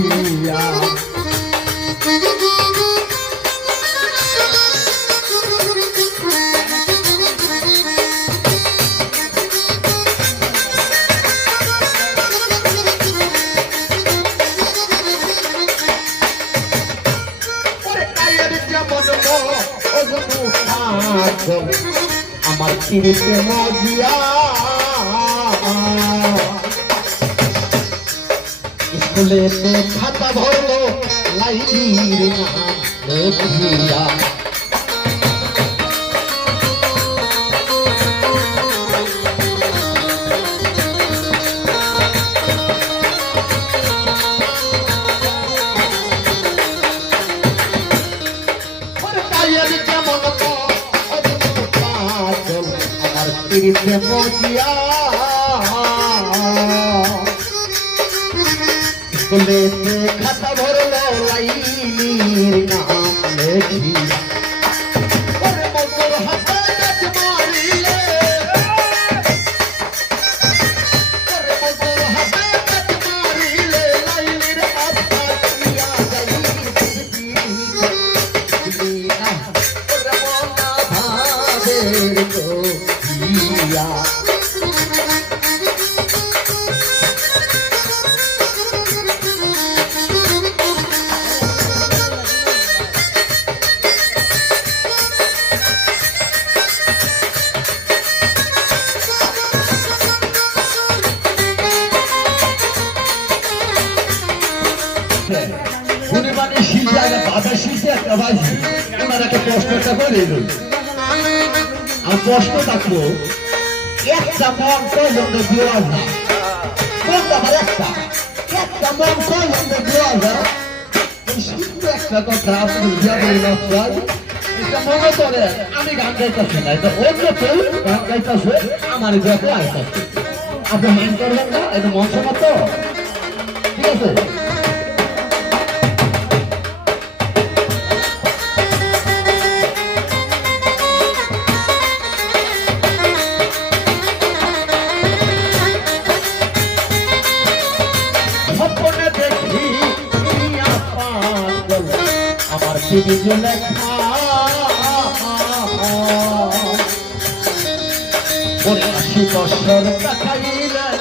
ধরিয়া আমার চিরতে মজিয়া স্কুলেতে খাতা ভরলো লাইলির নাম লেখিয়া তিরিশে মজিয়া স্কুলেতে খাতা ভরলো লাইলির নাম লেখিয়া প্রশ্ন থাকবো একটা মন পর্যন্ত দেওয়া যায় একটা মন পর্যন্ত দেওয়া যায় একটা কথা আপনি এটা মনে করে আমি গান গাইতেছি না এটা অন্য কেউ গান গাইতেছে আমার দেখে আসতেছে আপনি মাইন্ড করবেন না এটা মন সমত ঠিক আছে আশি বছর কাটাইলেন